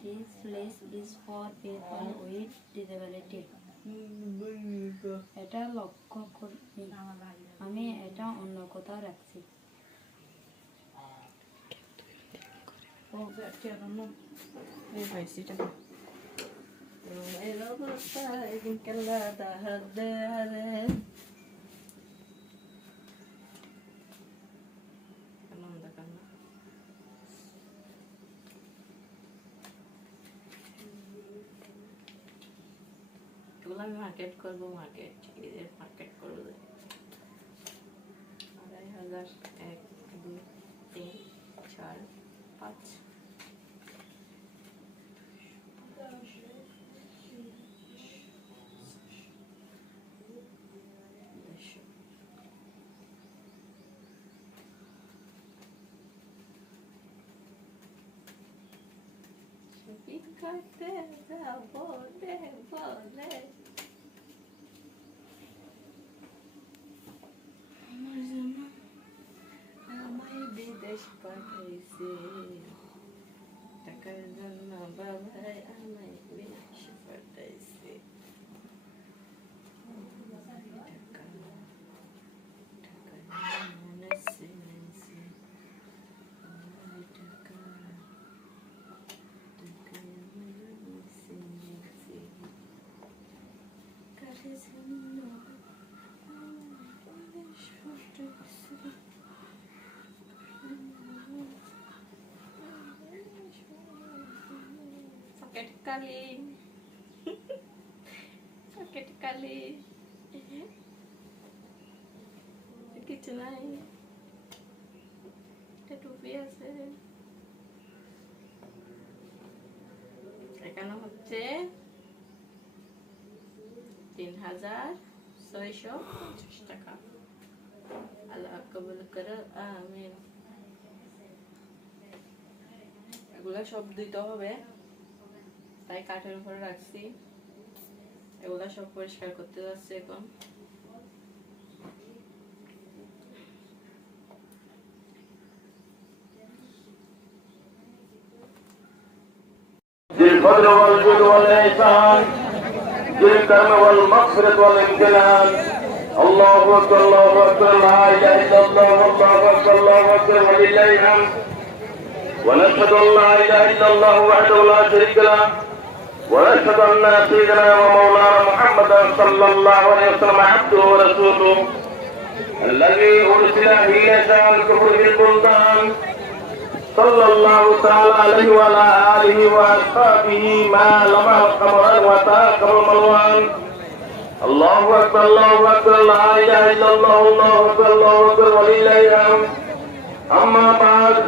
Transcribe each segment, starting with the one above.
this place is for people with disability. এটা লক্ষ্য করি আমি এটা অন্য কোথাও রাখছি ও এই ভাইসিটা এলো বস্তা একদিন কেলা দাহাদে আরে আনন্দ কান্না এগুলো আমি মার্কেট করবো মার্কেট করবো 2500 1 2 3 4 5 करते बोले बोले हमारे विदेश पाठैसे টাকার জন্য বাবাই আমায় বিদেশ পাঠাইছে Sakit kali কিছু নাই এটা টুপি আছে এখানে হচ্ছে 3650 টাকা আল্লাহ কবুল করো আমিন এগুলা সব দিতে হবে তাই কাঠের উপরে রাখছি এগুলা সব পরিষ্কার করতে যাচ্ছে এখন الفضل والجود والإحسان بالكرم والمغفرة والامتنان الله أكبر الله أكبر لا إله إلا الله والله أكبر الله أكبر ولله الحمد ونشهد أن لا إله إلا الله وحده لا شريك له ونشهد أن سيدنا ومولانا محمدا صلى الله عليه وسلم عبده ورسوله الذي أرسل حين شاء الكفر بالبلدان صلى الله تعالى عليه وعلى آله وأصحابه ما لمع القمر وتاكم الملوان الله أكبر الله أكبر لا إله إلا الله الله أكبر الله أكبر ولله الحمد أما بعد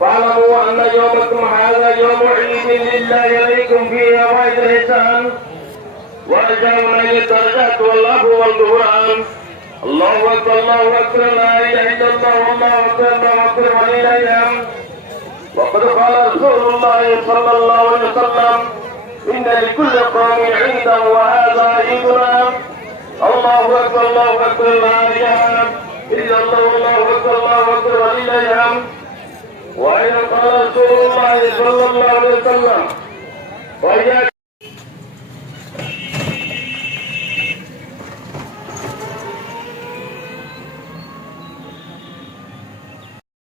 فاعلموا أن يومكم هذا يوم عيد لله عليكم فيه موعد الإحسان وأرجاء من الدرجات والعفو والغفران الله أكبر الله أكبر لا إله إلا الله والله أكبر الله أكبر ولله الحمد وقد قال رسول الله صلى الله عليه وسلم إن لكل قوم عيدا وهذا عيدنا الله أكبر الله أكبر لا إله إلا الله والله أكبر الله أكبر ولله الحمد وأيضا قال رسول الله صلى الله عليه وسلم وإياك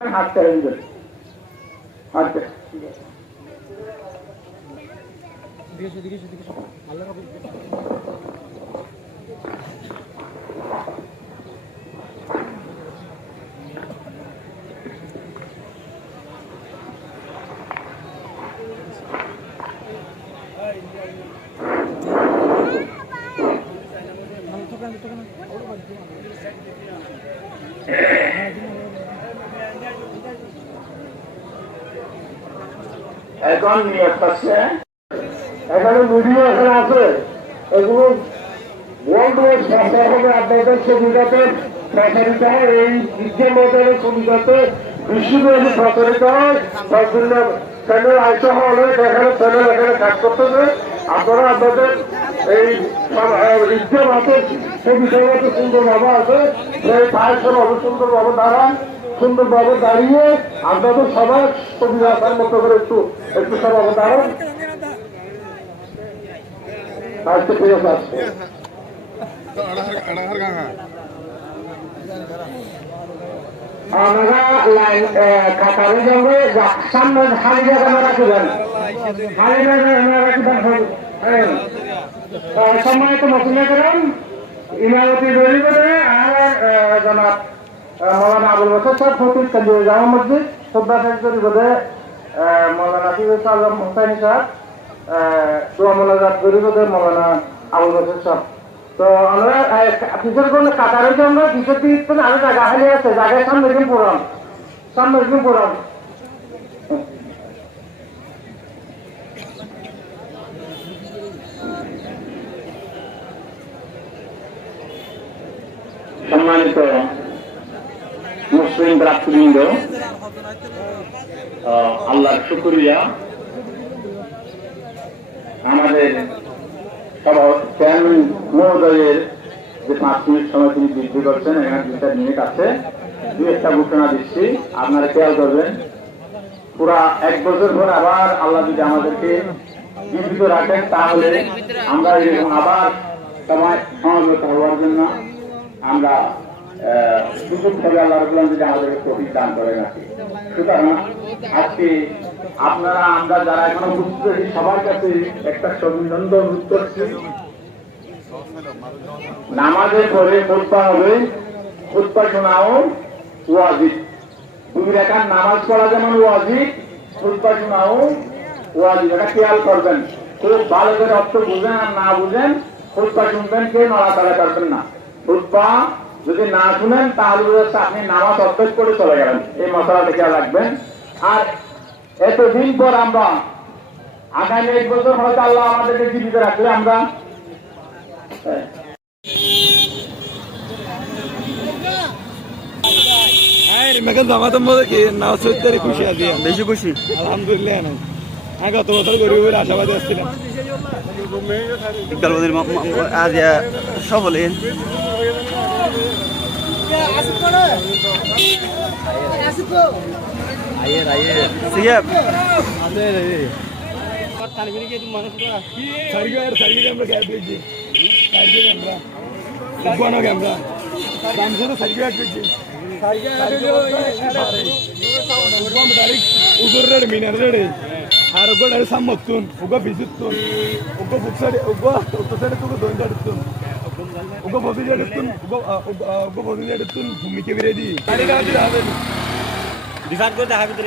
हाथ करेंगे हाथ এখন নিয়ে আসছে এখানে ভিডিও এখানে আছে এগুলো বলবো সরকার আপনাদের সুবিধাতে প্রচারিত হয় এই বিজ্ঞান মন্ত্রণের সুবিধাতে বিশ্বব্যাপী প্রচারিত হয় তার জন্য চ্যানেল আইসা হলে এখানে চ্যানেল এখানে কাজ করতেছে আপনারা আপনাদের এই বিজ্ঞান আছে সুবিধা সুন্দরভাবে আছে এই পায়ের অবসুন্দরভাবে দ্বারা সুন্দরভাবে দাঁড়িয়ে আমরা তো সবাই কবিরাজার মতো করে একটু একটু সবাই দাঁড়ান। আজকে ঠিক আছে আসছে আমরা লাইন কাতারের জন্য সামনে খালি জায়গা রাখবেন, খালি জায়গা রাখবেন। সম্মানিত মসলিম করেন ইমামতি তৈরি করে আর জনাব মৌলানা আবুল বসর সাহেব ফকির কেন্দ্রীয় জামা মসজিদ খুতবা শেষ করি বোধে মৌলানা ফিরোজ আলম হোসাইনি সাহেব দোয়া মোনাজাত করি বোধে মৌলানা আবুল বসর সাহেব। তো আমরা পিছের কোন কাতারের জন্য পিছের দিকে আরো জায়গা খালি আছে, জায়গায় সামনে একদম পুরান, সামনে একদম পুরান। সম্মানিত মুসলিম ভ্রাতৃবৃন্দ, আল্লাহর শুকরিয়া, আমাদের চেয়ারম্যান মহোদয়ের যে 5 মিনিট সময় তিনি বৃদ্ধি করছেন, এখানে 2 মিনিট আছে, 2-1টা ঘোষণা দিচ্ছি, আপনারা খেয়াল করবেন। পুরা 1 বছর পর আবার আল্লাহ যদি আমাদেরকে জীবিত রাখেন তাহলে আমরা এরকম আবার সময় সমাবেত হওয়ার জন্য আমরা সুযোগ হবে আল্লাহ রাব্বুল যদি আমাদেরকে তৌফিক দান করেন আর কি। সুতরাং আজকে আপনারা আমরা যারা এখনো উপস্থিত আছি সবার কাছে একটা সবিনন্দ অনুরোধ করছি, নামাজের পরে খুতবা হবে, খুতবা শোনাও ওয়াজিব। 2 রাকাত নামাজ পড়া যেমন ওয়াজিব, খুতবা শোনাও ওয়াজিব। এটা খেয়াল করবেন, খুব ভালো করে অর্থ বুঝেন আর না বুঝেন খুতবা শুনবেন, কেউ নড়াচড়া করবেন না। খুতবা যদি না শুনেন তাহলে আপনি নামাজ অর্থ করে চলে গেলেন, এই মশলাটা খেয়াল রাখবেন। আর এতদিন পর আমরা আগামী 1 বছর হয়তো আল্লাহ আমাদেরকে জীবিত রাখলে আমরা খুশি আছি, বেশি খুশি আলহামদুলিল্লাহ। গত বছর গরিবের আশাবাদী আসছিলাম, আজ সফলে ఆరోగ్య సమ్మొత్తుంది ఒక విజిస్తుంది ఒక బుక్ సైడ్ ఒక సైడ్ దొంగ అడుస్తుంది ఒక బొద్దు జడుస్తుంది ఒక బొద్దు జడుస్తుంది భూమికి విరేది రాలేదు డిసైడ్ করতে হবে তো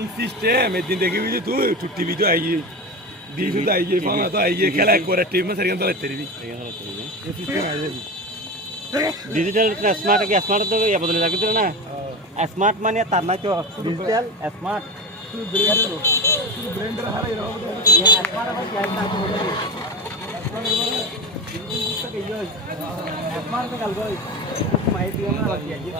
এই সিস্টেম এদিন দেখি বুঝি তুই ছুটি ভিডিও আইয়ে দিশু তো আইয়ে ফানা তো আইয়ে খেলা করে টিম মে সরিয়ে তোলা তেরি এই সিস্টেম আইয়ে ডিজিটাল স্মার্ট কি স্মার্ট তো ইয়া বদলে লাগবে না। স্মার্ট মানে তার না তো ডিজিটাল স্মার্ট ব্লেন্ডার হারাই রাও স্মার্ট মানে কি আছে স্মার্ট তো কাল গই মাইতি না বাকি আছে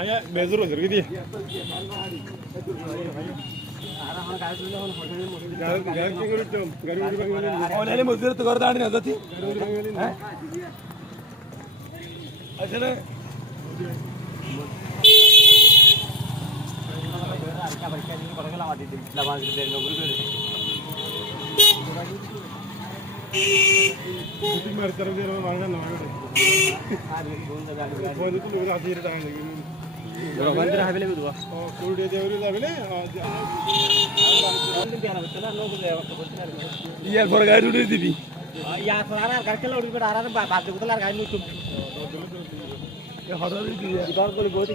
আয়া বেজর হচ্ছে কি দিয়ে মজদুর তো করে দাঁড়িয়ে না যাচ্ছি আসলে ইয়ার পরে গাড়ি উঠে দিবি ইয়ার পর আর গাড়ি খেলা উঠবে আর আর বাদ দেবো আর গাড়ি উঠবে হঠাৎ দিবার বলে গতি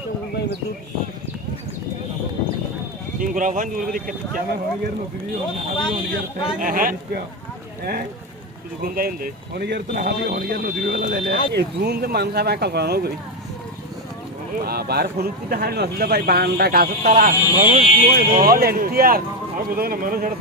সিংগুরা ভান উড়বে দেখতে কেমন হয়ে গেল নদী হয়ে গেল হ্যাঁ অনেকের তো না হাবি অনেকের নদী বেলা যাইলে আবার ফনুকুতে হারি নসিলে ভাই বান্ডা গাছের তারা মানুষ অল এনটিআর আর বোঝায় না মানুষ এটা